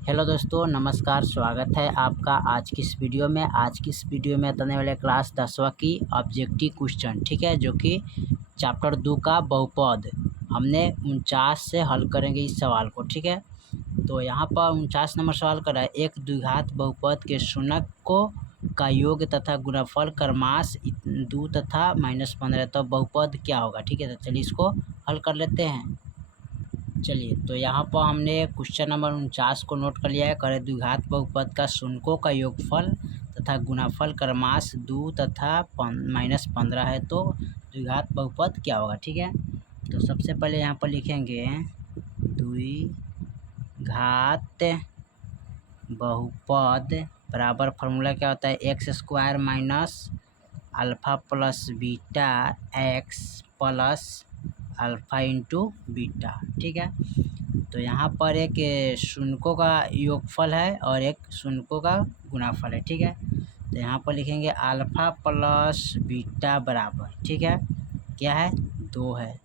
Hello दोस्तों, नमस्कार। स्वागत है आपका आज की इस वीडियो में। आज की इस वीडियो में बताने वाले क्लास 10वीं की ऑब्जेक्टिव क्वेश्चन, ठीक है, जो कि चैप्टर 2 का बहुपद हमने 49 से हल करेंगे इस सवाल को, ठीक है। तो यहाँ पर 49 नंबर सवाल कर रहा है, एक द्विघात बहुपद के शून्यकों का योग तथा गुणनफल क्रमश 2 तथा -15, तो बहुपद क्या होगा, ठीक है। तो चलिए इसको हल कर लेते हैं। चलिए, तो यहाँ पर हमने क्वेश्चन नंबर 49 को नोट कर लिया है। करें द्विघात बहुपद का शून्यकों का योगफल तथा गुणनफल क्रमश 2 तथा -15 है, तो द्विघात बहुपद क्या होगा, ठीक है। तो सबसे पहले यहाँ पर लिखेंगे द्विघात बहुपद बराबर फॉर्मूला क्या होता है, x² minus alpha plus beta x plus alpha into beta, ठीक है। तो यहाँ पर एक शून्यकों का योगफल है और एक शून्यकों का गुणनफल है, ठीक है। तो यहाँ पर लिखेंगे अल्फ़ा प्लस बीटा बराबर, ठीक है, क्या है, 2 है।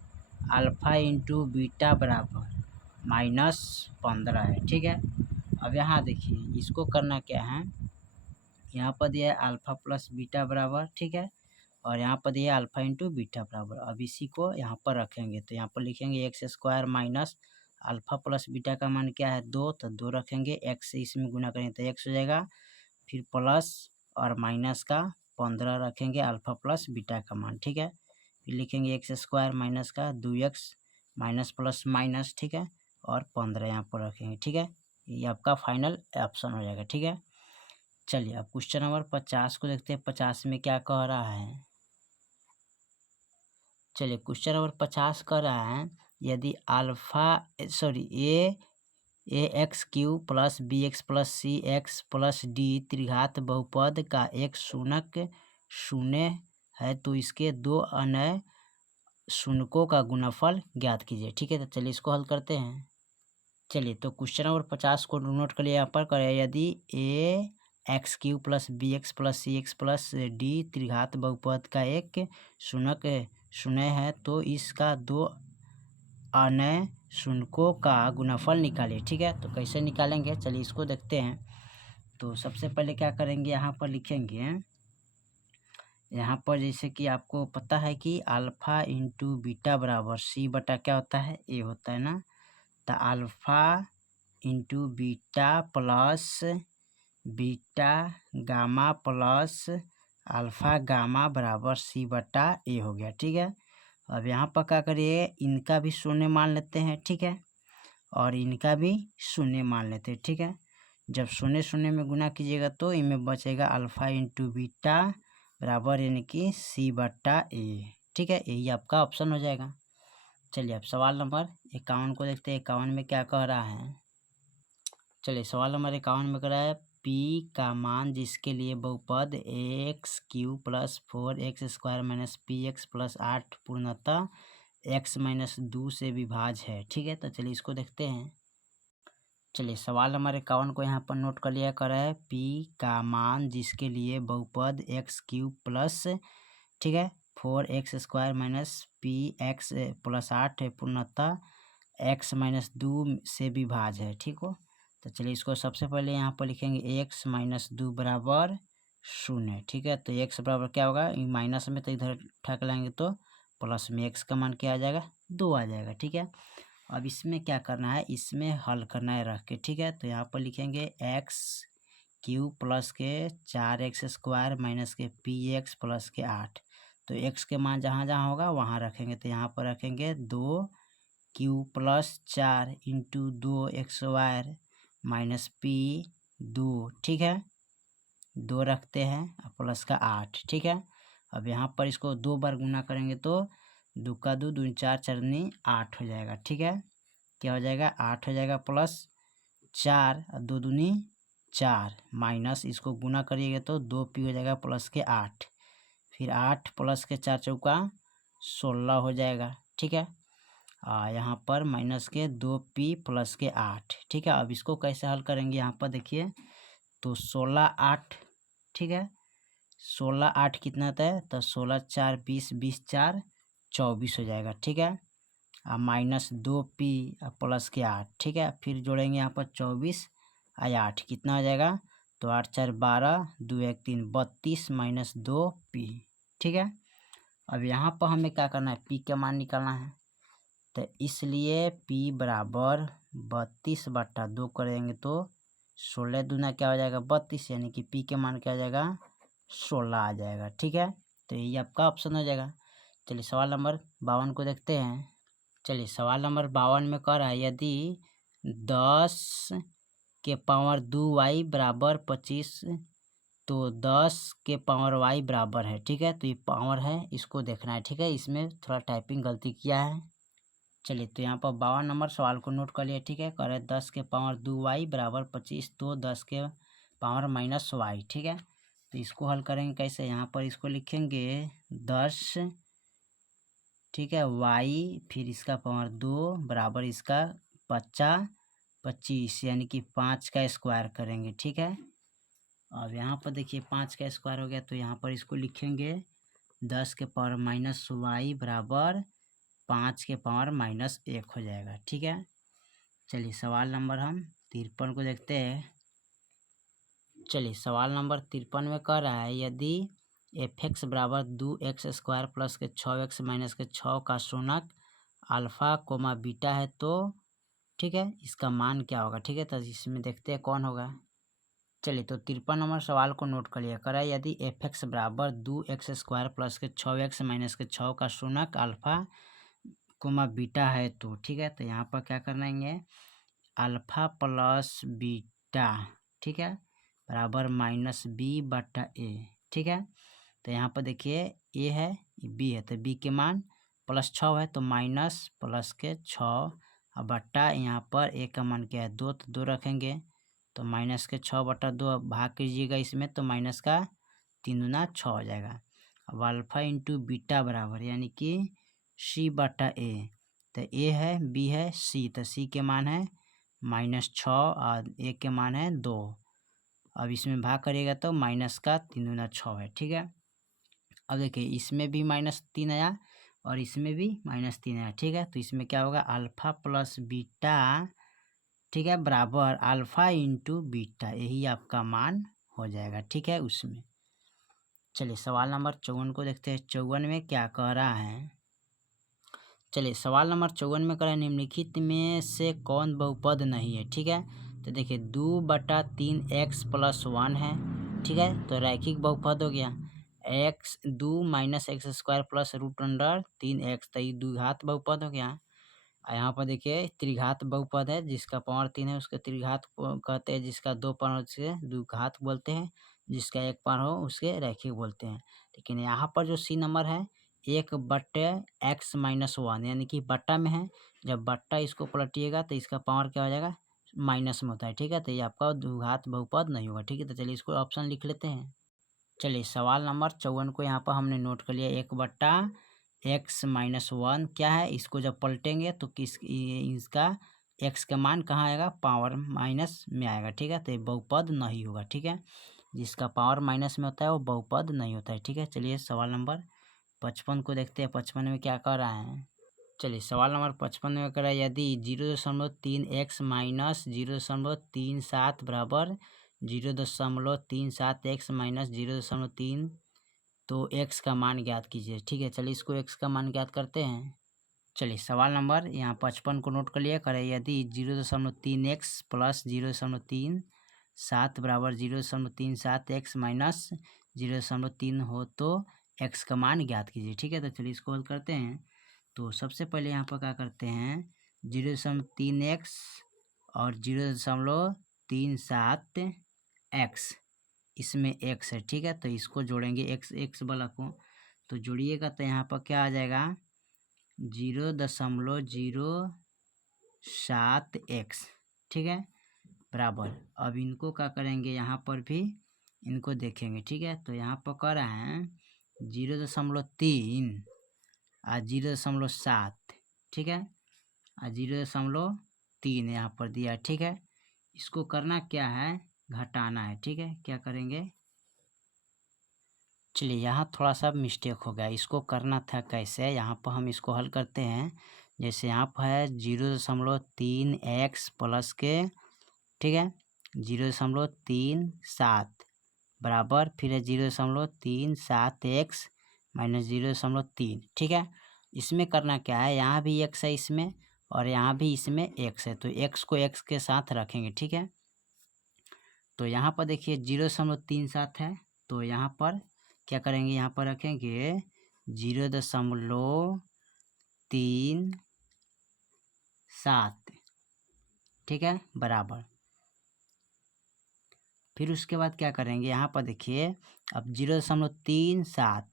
अल्फ़ा इंटू बीटा बराबर -15 है, ठीक है। अब यहाँ देखिए इसको करना क्या है, यहाँ पर दिया है अल्फ़ा प्लस बीटा बराबर, ठीक है, और यहाँ पर दिया अल्फ़ा इंटू बीटा बराबर। अब इसी को यहाँ पर रखेंगे, तो यहाँ पर लिखेंगे x² minus alpha plus beta का मान क्या है, 2, तो 2 रखेंगे, x से इसमें गुना करेंगे तो x हो जाएगा, फिर प्लस और माइनस का 15 रखेंगे अल्फ़ा प्लस बीटा का मान, ठीक है। फिर लिखेंगे x² माइनस का 2x माइनस प्लस माइनस, ठीक है, और 15 यहाँ पर रखेंगे, ठीक है। ये आपका फाइनल ऑप्शन हो जाएगा, ठीक है। चलिए अब क्वेश्चन नंबर 50 को देखते हैं। 50 में क्या कह रहा है, चलिए क्वेश्चन नंबर 50 कह रहा है, यदि a x cube plus b x plus c x plus d त्रिघात बहुपद का एक शून्यक शून्य है, तो इसके दो अन्य शून्यकों का गुणनफल ज्ञात कीजिए, ठीक है। तो चलिए इसको हल करते हैं। चलिए तो क्वेश्चन नंबर 50 को नोट कर लिया, यहाँ पर करें, यदि a(x³ plus bx plus c) plus d त्रिघात बहुपद का एक शून्यक शून्य है, तो इसका दो अन्य शून्यकों का गुणनफल निकालिए, ठीक है। तो कैसे निकालेंगे, चलिए इसको देखते हैं। तो सबसे पहले क्या करेंगे, यहाँ पर लिखेंगे, यहाँ पर जैसे कि आपको पता है कि अल्फ़ा इंटू बीटा बराबर सी बटा क्या होता है, ए होता है ना। तो alpha into beta plus beta gamma plus alpha gamma बराबर सी बटा ए हो गया, ठीक है। अब यहाँ पर क्या करिए, इनका भी शून्य मान लेते हैं, ठीक है, और इनका भी शून्य मान लेते हैं, ठीक है। जब शून्य शून्य में गुना कीजिएगा तो इनमें बचेगा अल्फ़ा इंटू बीटा बराबर यानी कि सी बटा ए, ठीक है। यही आपका ऑप्शन हो जाएगा। चलिए अब सवाल नंबर 51 को देखते हैं। 51 में क्या कह रहा है, चलिए सवाल नंबर 51 में कह रहा है, P का मान जिसके लिए बहुपद x³ plus 4x² minus px plus 8 पूर्णतः x माइनस 2 से विभाज्य है, ठीक है। तो चलिए इसको देखते हैं। चलिए सवाल नंबर 51 को यहाँ पर नोट कर लिया, कर रहा है P का मान जिसके लिए बहुपद x³ प्लस, ठीक है, 4x² माइनस px प्लस 8 है पूर्णतः x माइनस 2 से विभाज्य है, ठीक हो। तो चलिए इसको सबसे पहले यहाँ पर लिखेंगे x माइनस 2 बराबर 0, ठीक है। तो x बराबर क्या होगा, माइनस में तो इधर उठा के लाएंगे तो प्लस में x का मान क्या आ जाएगा, 2 आ जाएगा, ठीक है। अब इसमें क्या करना है, इसमें हल करना है रख के, ठीक है। तो यहाँ पर लिखेंगे x³ प्लस के 4x² माइनस के px प्लस के 8। तो x के मान जहाँ जहाँ होगा वहाँ रखेंगे, तो यहाँ पर रखेंगे 2q plus 4 into 2xy minus p2, ठीक है, 2 रखते हैं प्लस का 8, ठीक है। अब यहाँ पर इसको 2 बार गुना करेंगे तो 2 का 2 2 4 4 8 हो जाएगा, ठीक है। क्या हो जाएगा, 8 हो जाएगा प्लस 4 और 2 दूनी 4 माइनस इसको गुना करिएगा तो 2p हो जाएगा प्लस के 8, फिर 8 प्लस के 4 चौका 16 हो जाएगा, ठीक है। यहाँ पर माइनस के 2p प्लस के 8, ठीक है। अब इसको कैसे हल करेंगे, यहाँ पर देखिए, तो 16 8, ठीक है, 16 8 कितना होता है, तो 16 4 20 20 4 24 हो जाएगा, ठीक है। माइनस 2p प्लस के 8, ठीक है, फिर जोड़ेंगे यहाँ पर 24 आया 8, कितना हो जाएगा? तो 8 4 12, 2 1 3 32 माइनस 2 पी। ठीक है, अब यहाँ पर हमें क्या करना है? पी का मान निकालना है। तो इसलिए पी बराबर 32/2 करेंगे तो 16 दूना क्या हो जाएगा? 32, यानी कि पी के मान क्या आ जाएगा? 16 आ जाएगा। ठीक है, तो यही आपका ऑप्शन हो जाएगा। चलिए सवाल नंबर 52 को देखते हैं। चलिए सवाल नंबर 52 में कह रहा है यदि 10 के पावर 2y बराबर 25 तो 10 के पावर y बराबर है। ठीक है, तो ये पावर है, इसको देखना है। ठीक है, इसमें थोड़ा टाइपिंग गलती किया है। चलिए तो यहाँ पर 52 नंबर सवाल को नोट कर लिया। ठीक है, कह रहे 10 के पावर 2y बराबर 25 तो 10 के पावर माइनस y। ठीक है, तो इसको हल करेंगे कैसे? यहाँ पर इसको लिखेंगे 10, ठीक है, y फिर इसका पावर 2 बराबर इसका 25, यानी कि 5 का स्क्वायर करेंगे। ठीक है, अब यहाँ पर देखिए 5 का स्क्वायर हो गया, तो यहाँ पर इसको लिखेंगे 10 के पावर माइनस y बराबर 5 के पावर माइनस 1 हो जाएगा। ठीक है, चलिए सवाल नंबर हम 53 को देखते हैं। चलिए सवाल नंबर 53 में कह रहा है यदि f(x) बराबर 2x² प्लस के 6x माइनस के 6 का शून्यक अल्फा कोमा बीटा है तो ठीक है, इसका मान क्या होगा? ठीक है, तो इसमें देखते हैं कौन होगा। चलिए तो 53 नंबर सवाल को नोट कर लिया। करा यदि f(x) बराबर 2x² प्लस के 6x माइनस के 6 का शून्यक अल्फा कोमा बीटा है तो ठीक है, तो यहाँ पर क्या करना है? अल्फा प्लस बीटा, ठीक है, बराबर माइनस b/a। ठीक है, तो यहाँ पर देखिए a है, b है, तो b के मान प्लस 6 है तो माइनस प्लस के 6 और बट्टा यहाँ पर a का मान क्या है? 2, तो 2 रखेंगे तो माइनस के 6/2 भाग कीजिएगा इसमें तो माइनस का 3 दूना 6 हो जाएगा। अब अल्फा इंटू बीटा बराबर यानी कि c/a, तो a है, b है, c, तो c के मान है -6 और a के मान है 2। अब इसमें भाग करिएगा तो माइनस का 3 दूना 6 है। ठीक है, अब देखिए इसमें भी -3 आया और इसमें भी -3 आया। ठीक है, तो इसमें क्या होगा? अल्फा प्लस बीटा, ठीक है, बराबर अल्फा इंटू बीटा, यही आपका मान हो जाएगा। ठीक है, उसमें चलिए सवाल नंबर 54 को देखते हैं। 54 में क्या कह रहा है? चलिए सवाल नंबर 54 में कह रहा है निम्नलिखित में से कौन बहुपद नहीं है? ठीक है, तो देखिए 2/3x + 1 है। ठीक है, तो रैखिक बहुपद हो गया। 2 - x² प्लस √3x, तो ये द्विघात बहुपद हो गया। यहाँ पर देखिए त्रिघात बहुपद है, जिसका पावर 3 है उसके त्रिघात कहते हैं, जिसका 2 पावर उसके द्विघात बोलते हैं, जिसका 1 पावर हो उसके रैखिक बोलते हैं। लेकिन यहाँ पर जो सी नंबर है 1/x - 1, यानी कि बट्टा में है, जब बट्टा इसको पलटिएगा तो इसका पावर क्या हो जाएगा? माइनस में होता है। ठीक है, तो ये आपका द्विघात बहुपद नहीं होगा। ठीक है, तो चलिए इसको ऑप्शन लिख लेते हैं। चलिए सवाल नंबर 54 को यहाँ पर हमने नोट कर लिया। 1/x - 1 क्या है? इसको जब पलटेंगे तो इसका x का मान कहाँ आएगा? पावर माइनस में आएगा। ठीक है, तो ये बहुपद नहीं होगा। ठीक है, जिसका पावर माइनस में होता है वो बहुपद नहीं होता है। ठीक है, चलिए सवाल नंबर 55 को देखते हैं। 55 में क्या कर रहा है? चलिए सवाल नंबर 55 में कह रहा है यदि 0.3x माइनस 0.37 बराबर 0.37x माइनस 0.3 तो x का मान ज्ञात कीजिए। ठीक है, चलिए इसको x का मान ज्ञात करते हैं। चलिए सवाल नंबर यहाँ 55 को नोट कर लिया। करें यदि 0.3x प्लस 0.37 बराबर 0.37x माइनस 0.3 हो तो x का मान ज्ञात कीजिए। ठीक है, तो चलिए इसको हल करते हैं। तो सबसे पहले यहाँ पर क्या करते हैं? 0.3x और 0.37x, इसमें x है। ठीक है, तो इसको जोड़ेंगे x वाला को, तो जोड़िएगा तो यहाँ पर क्या आ जाएगा? 0.07x। ठीक है, बराबर। अब इनको क्या करेंगे? यहाँ पर भी इनको देखेंगे। ठीक है, तो यहाँ पर कह रहा है 0.3 और 0.7, ठीक है, और 0.3 यहाँ पर दिया। ठीक है, इसको करना क्या है? घटाना है। ठीक है, क्या करेंगे? चलिए यहाँ थोड़ा सा मिस्टेक हो गया, इसको करना था कैसे? यहाँ पर हम इसको हल करते हैं। जैसे यहाँ पर है 0.3x प्लस के, ठीक है, 0.37 बराबर फिर है 0.37x माइनस 0.3। ठीक है, इसमें करना क्या है, यहाँ भी x है इसमें और यहाँ भी इसमें x है, तो x को x के साथ रखेंगे। ठीक है, तो यहाँ पर देखिए 0.37 है, तो यहाँ पर क्या करेंगे, यहाँ पर रखेंगे 0.37। ठीक है, बराबर फिर उसके बाद क्या करेंगे, यहाँ पर देखिए अब 0.37,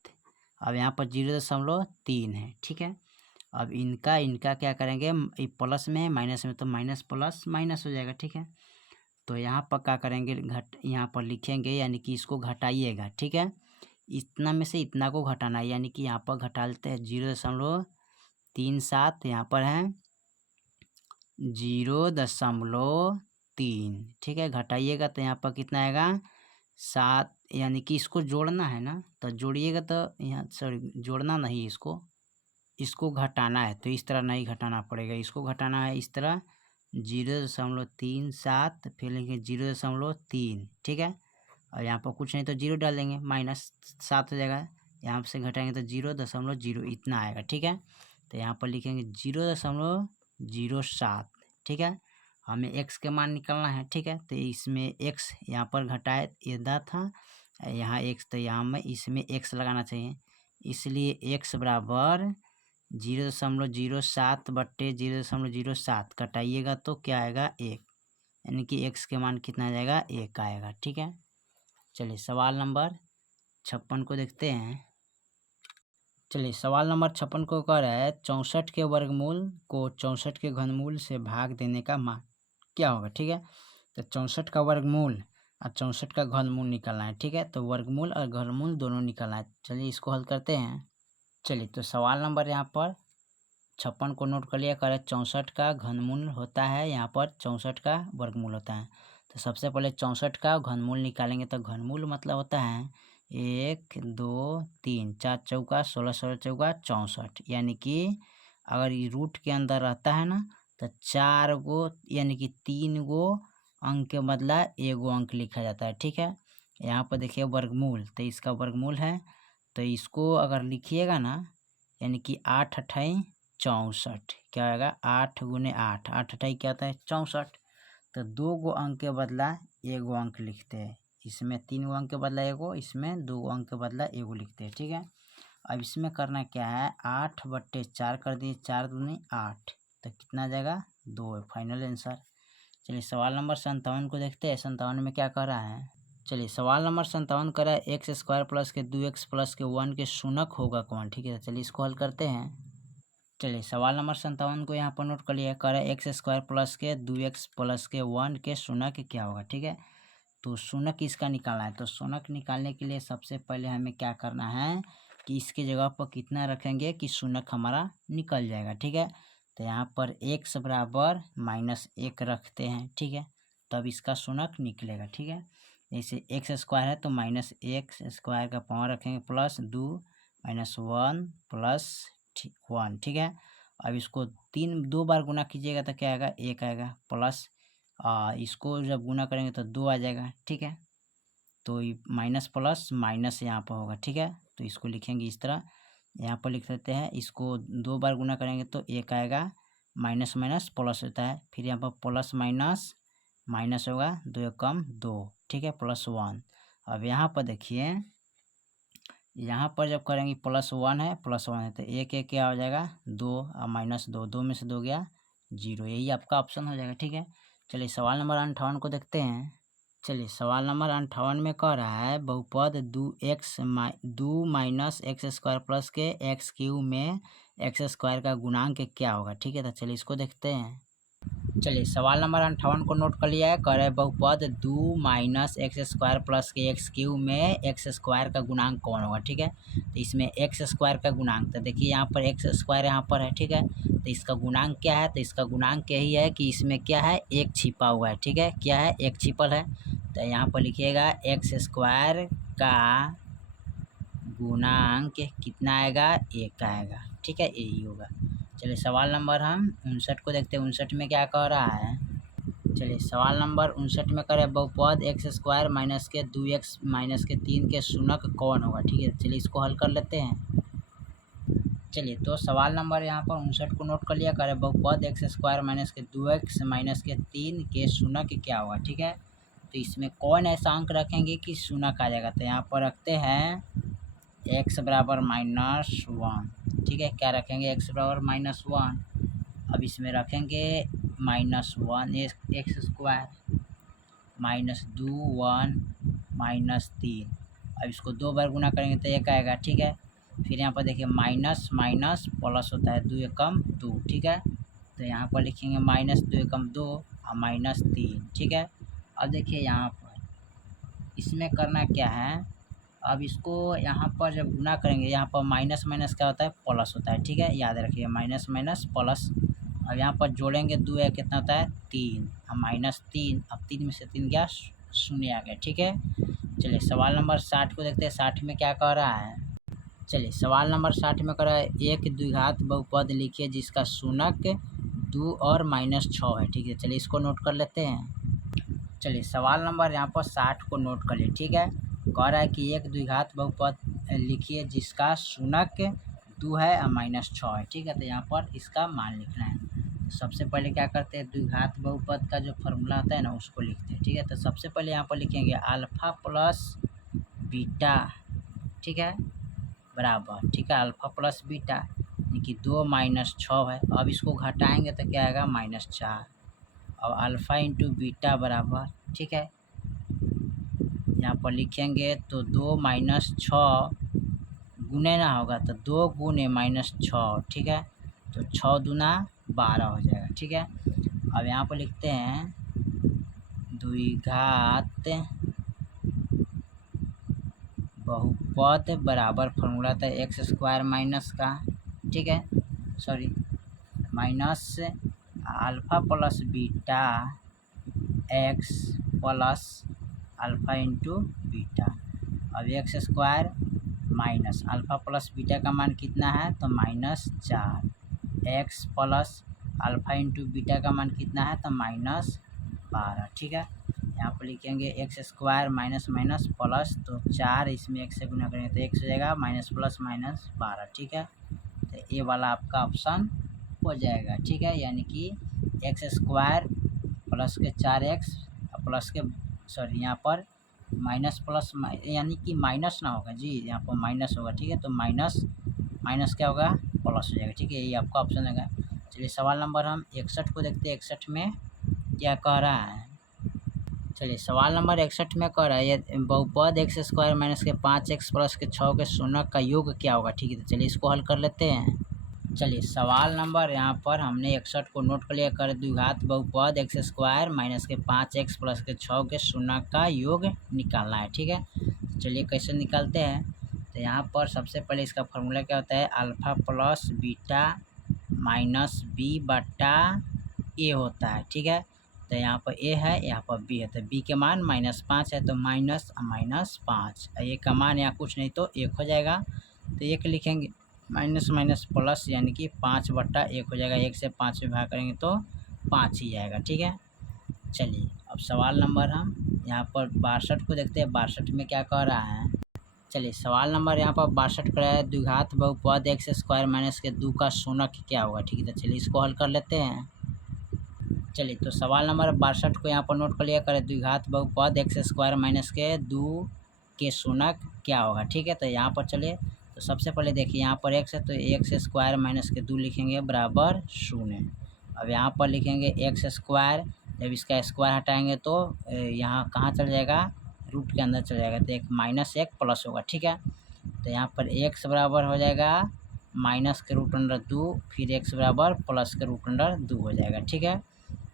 अब यहाँ पर 0.3 है। ठीक है, अब इनका क्या करेंगे, प्लस में है माइनस में, तो माइनस प्लस माइनस हो जाएगा। ठीक है, तो यहाँ पर क्या करेंगे, यहाँ पर लिखेंगे, यानी कि इसको घटाइएगा। ठीक है, इतना में से इतना को घटाना है, यानी कि यहाँ पर घटा लेते हैं 0.37, यहाँ पर है 0.3। ठीक है, घटाइएगा तो यहाँ पर कितना आएगा 7, यानी कि इसको जोड़ना है ना, तो जोड़िएगा तो यहाँ सॉरी जोड़ना नहीं, इसको घटाना है, तो इस तरह नहीं घटाना पड़ेगा, इसको घटाना है इस तरह 0.37 फिर लिखेंगे 0.3। ठीक है, और यहाँ पर कुछ नहीं तो 0 डाल देंगे, -7 हो जाएगा, यहाँ से घटाएंगे तो 0.0 इतना आएगा। ठीक है, तो यहाँ पर लिखेंगे 0.07। ठीक है, हमें x के मान निकालना है। ठीक है, तो इसमें x यहाँ पर घटाए इधर था, यहाँ x, तो यहाँ में इसमें x लगाना चाहिए, इसलिए x बराबर 0.07 बट्टे 0.07 घटाइएगा तो क्या आएगा 1, यानी कि x के मान कितना आ जाएगा 1 आएगा। ठीक है, चलिए सवाल नंबर 56 को देखते हैं। चलिए सवाल नंबर 56 को कह रहा है 64 के वर्गमूल को 64 के घनमूल से भाग देने का मान क्या होगा। ठीक है, तो 64 का वर्गमूल और 64 का घनमूल निकालना है। ठीक है, तो वर्गमूल और घनमूल दोनों निकालना है। चलिए इसको हल करते हैं। चलिए तो सवाल नंबर यहाँ पर 56 को नोट कर लिया, कर 64 का घनमूल होता है, यहाँ पर 64 का वर्गमूल होता है। तो सबसे पहले 64 का घनमूल निकालेंगे, तो घनमूल मतलब होता है 1 2 3 4 चौका 16 16 चौका 64, यानी कि अगर ये रूट के अंदर रहता है ना, तो 4 गो यानी कि 3 गो अंक के बदला 1 गो अंक लिखा जाता है। ठीक है, यहाँ पर देखिए वर्गमूल, तो इसका वर्गमूल है, तो इसको अगर लिखिएगा ना, यानी कि 8 अठाई 64, क्या आएगा 8 गुने 8, 8 अठाई क्या होता है 64, तो 2 गो अंक के बदला 1 गो अंक लिखते हैं, इसमें 3 गो अंक के बदला 1 गो, इसमें 2 गो अंक के बदला 1 गो लिखते हैं। ठीक है, अब इसमें करना क्या है, 8 बट्टे 4 कर दिए, 4 दूनी 8, तो कितना आ जाएगा 2, फाइनल आंसर। चलिए सवाल नंबर 57 को देखते हैं, 57 में क्या कह रहा है। चलिए सवाल नंबर 57 कर रहा है x² प्लस के 2x प्लस के 1 के शून्यक होगा कौन। ठीक है, चलिए इसको हल करते हैं। चलिए सवाल नंबर 57 को यहाँ पर नोट कर लिया, कर x² प्लस के 2x प्लस के 1 के शून्यक क्या होगा। ठीक है, तो शून्यक इसका निकालना है, तो शून्यक निकालने के लिए सबसे पहले हमें क्या करना है कि इसके जगह पर कितना रखेंगे कि शून्यक हमारा निकल जाएगा। ठीक है, तो यहाँ पर x बराबर -1 रखते हैं। ठीक है, तब इसका शून्यक निकलेगा। ठीक है, जैसे x² है तो -x² का पावर रखेंगे प्लस 2 -1 प्लस 1। ठीक है, अब इसको 2 बार गुना कीजिएगा तो क्या आएगा 1 आएगा, प्लस इसको जब गुना करेंगे तो 2 आ जाएगा। ठीक है, तो माइनस प्लस माइनस यहाँ पर होगा। ठीक है, तो इसको लिखेंगे इस तरह, यहाँ पर लिख देते हैं, इसको 2 बार गुना करेंगे तो 1 आएगा, माइनस माइनस प्लस होता है, फिर यहाँ पर प्लस माइनस माइनस होगा, 2 कम 2। ठीक है, +1। अब यहाँ पर देखिए, यहाँ पर जब करेंगे +1 है +1 है, तो 1 1 क्या हो जाएगा 2 और -2, 2 में से 2 गया 0, यही आपका ऑप्शन हो जाएगा। ठीक है, चलिए सवाल नंबर 58 को देखते हैं। चलिए सवाल नंबर 58 में कह रहा है बहुपद 2 माइनस x² प्लस के x³ में x² का गुणांक क्या होगा। ठीक है, तो चलिए इसको देखते हैं। चलिए सवाल नंबर 58 को नोट कर लिया है, कह रहे बहुपद 2 माइनस x² प्लस के x³ में x² का गुणांक कौन होगा। ठीक है, तो इसमें x² का गुणांक, तो देखिए यहाँ पर x² यहाँ पर है। ठीक है, तो इसका गुणांक क्या है, तो इसका गुणांक यही है कि इसमें क्या है 1 छिपा हुआ है। ठीक है, क्या है 1 छिपल है, तो यहाँ पर लिखिएगा x² का गुणांक कितना आएगा 1 आएगा। ठीक है, यही होगा। चलिए सवाल नंबर हम 59 को देखते हैं। 59 में क्या कह रहा है, चलिए सवाल नंबर 59 में करें बहुपद एक्स स्क्वायर माइनस के 2x माइनस के 3 के शूनक कौन होगा। ठीक है, चलिए इसको हल कर लेते हैं। चलिए तो सवाल नंबर यहाँ पर 59 को नोट कर लिया। करें बहुपद एक्स स्क्वायर माइनस के 2x माइनस के 3 के शूनक क्या होगा। ठीक है, तो इसमें कौन ऐसा अंक रखेंगे कि शूनक आ जाएगा। तो यहाँ पर रखते हैं x बराबर -1। ठीक है, क्या रखेंगे, x बराबर -1। अब इसमें रखेंगे -1 एक्स स्क्वायर -2 1 -3। अब इसको 2 बार गुना करेंगे तो 1 आएगा। ठीक है, फिर यहाँ पर देखिए माइनस माइनस प्लस होता है, 2 एकम 2। ठीक है, तो यहाँ पर लिखेंगे -2 एकम 2 और -3। ठीक है, अब देखिए यहाँ पर इसमें करना क्या है, अब इसको यहाँ पर जब गुना करेंगे, यहाँ पर माइनस माइनस क्या होता है, प्लस होता है। ठीक है, याद रखिए माइनस माइनस प्लस। अब यहाँ पर जोड़ेंगे 2 है, कितना होता है 3 और -3। अब 3 में से 3 गया, 0 आ गया। ठीक है, चलिए सवाल नंबर 60 को देखते हैं। 60 में क्या कह रहा है, चलिए सवाल नंबर 60 में कह रहा है एक द्विघात बहुपद लिखिए जिसका शूनक 2 और -6 है। ठीक है, चलिए इसको नोट कर लेते हैं। चलिए सवाल नंबर यहाँ पर 60 को नोट कर लिए। ठीक है, कह रहा है कि एक द्विघात बहुपद लिखिए जिसका शूनक 2 है और -6 है। ठीक है, तो यहाँ पर इसका मान लिखना है। तो सबसे पहले क्या करते हैं, द्विघात बहुपद का जो फॉर्मूला होता है ना उसको लिखते हैं। ठीक है, तो सबसे पहले यहाँ पर लिखेंगे अल्फ़ा प्लस बीटा। ठीक है, बराबर, ठीक है, अल्फ़ा प्लस बीटा यानी कि 2 -6 है। अब इसको घटाएंगे तो क्या आएगा, -4 और अल्फ़ा इंटू बीटा बराबर। ठीक है, यहाँ पर लिखेंगे तो 2 -6 गुने ना होगा तो 2 गुने -6। ठीक है, तो 6 दूना 12 हो जाएगा। ठीक है, अब यहाँ पर लिखते हैं द्विघात बहुपद बराबर फॉर्मूला था एक्स स्क्वायर माइनस का, ठीक है, sorry minus alpha plus beta x plus alpha into beta. अब x square minus alpha plus beta का मान कितना है, तो -4। X plus alpha into beta का मान कितना है, तो -12। ठीक है, यहाँ पर लिखेंगे x square minus minus plus, तो 4 इसमें एक से गुना करेंगे तो एक्स हो जाएगा, माइनस प्लस -12। ठीक है, तो ये वाला आपका ऑप्शन हो जाएगा। ठीक है, यानी कि एक्स स्क्वायर प्लस के 4x प्लस के सॉरी यहाँ पर माइनस प्लस यानी कि माइनस ना होगा जी, यहाँ पर माइनस होगा। ठीक है, तो माइनस माइनस क्या होगा, प्लस हो जाएगा। ठीक है, ये आपका ऑप्शन होगा। चलिए सवाल नंबर हम 61 को देखते हैं। 61 में क्या कह रहा है, चलिए सवाल नंबर 61 में कह रहा है ये बहुपद एक्स स्क्वायर माइनस के 5x प्लस के 6 के शूनक का योग क्या होगा। ठीक है, तो चलिए इसको हल कर लेते हैं। चलिए सवाल नंबर यहाँ पर हमने 61 को नोट कर लिया। कर द्विघात बहुपद एक्स स्क्वायर माइनस के 5x प्लस के 6 के शूनक का योग निकालना है। ठीक है, चलिए कैसे निकालते हैं, तो यहाँ पर सबसे पहले इसका फॉर्मूला क्या होता है, alpha plus beta minus B बटा ए होता है। ठीक है, तो यहाँ पर ए है, यहाँ पर बी है, तो बी के मान -5 है, तो -5। ए का मान यहाँ कुछ नहीं तो 1 हो जाएगा, तो 1 लिखेंगे, माइनस माइनस प्लस यानी कि 5/1 हो जाएगा। 1 से 5 में भाग करेंगे तो 5 ही आएगा। ठीक है, चलिए अब सवाल नंबर हम यहाँ पर 62 को देखते हैं। 62 में क्या कह रहा है, चलिए सवाल नंबर यहाँ पर 62 कर रहा है द्विघात बहुपद एक्स स्क्वायर माइनस के 2 का शूनक क्या होगा। ठीक है, तो चलिए इसको हल कर लेते हैं। चलिए तो सवाल नंबर 62 को यहाँ पर नोट कर लिया। करें द्विघात बहुपद एक्स स्क्वायर माइनस के 2 के शूनक क्या होगा। ठीक है, तो यहाँ पर चलिए तो सबसे पहले देखिए यहाँ पर x है, तो एक्स स्क्वायर माइनस के 2 लिखेंगे बराबर 0। अब यहाँ पर लिखेंगे एक्स स्क्वायर, जब इसका स्क्वायर हटाएंगे तो यहाँ कहाँ चल जाएगा, रूट के अंदर चल जाएगा, तो एक -1 प्लस होगा। ठीक है, तो यहाँ पर x बराबर हो जाएगा -√2, फिर x बराबर +√2 हो जाएगा। ठीक है,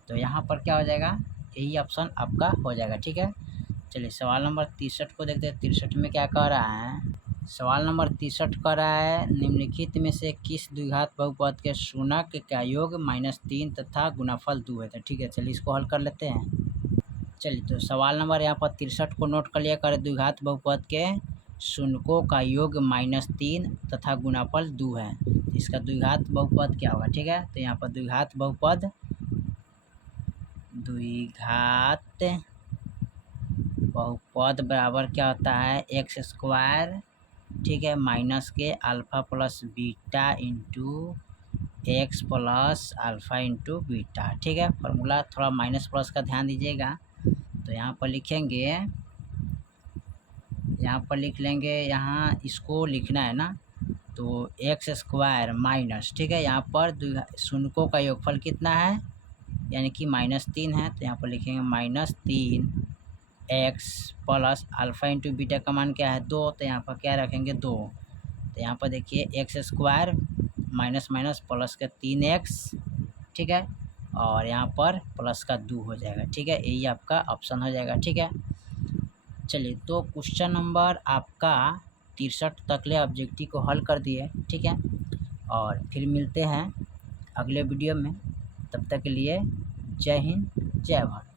तो यहाँ पर क्या हो जाएगा, यही ऑप्शन आपका हो जाएगा। ठीक है, चलिए सवाल नंबर 63 को देखते हैं। 63 में क्या कह रहा है, सवाल नंबर 63 कह रहा है निम्नलिखित में से किस द्विघात बहुपद के शूनक का योग -3 तथा गुणाफल 2 है। तो ठीक है, चलिए इसको हल कर लेते हैं। चलिए तो सवाल नंबर यहाँ पर 63 को नोट कर लिया। करें द्विघात बहुपद के शूनकों का योग -3 तथा गुणाफल 2 है, तो इसका द्विघात बहुपद क्या होगा। ठीक है, तो यहाँ पर द्विघात बहुपद द्विघात बहुपद बराबर क्या होता है एक्स स्क्वायर, ठीक है, माइनस के alpha plus beta into x plus alpha into beta, ठीक है। फार्मूला थोड़ा माइनस प्लस का ध्यान दीजिएगा। तो यहाँ पर लिखेंगे, यहाँ पर लिख लेंगे, यहाँ इसको लिखना है ना, तो एक्स स्क्वायर माइनस, ठीक है, यहाँ पर शून्यों का योगफल कितना है यानी कि -3 है, तो यहाँ पर लिखेंगे -3 x plus alpha into beta का मान क्या है 2, तो यहाँ पर क्या रखेंगे 2। तो यहाँ पर देखिए x square minus minus plus का 3x, ठीक है, और यहाँ पर प्लस का 2 हो जाएगा, ठीक है, यही आपका ऑप्शन हो जाएगा, ठीक है। चलिए, तो क्वेश्चन नंबर आपका 63 तकले ऑब्जेक्टिव को हल कर दिए, ठीक है, और फिर मिलते हैं अगले वीडियो में। तब तक के लिए जय हिंद, जय भारत।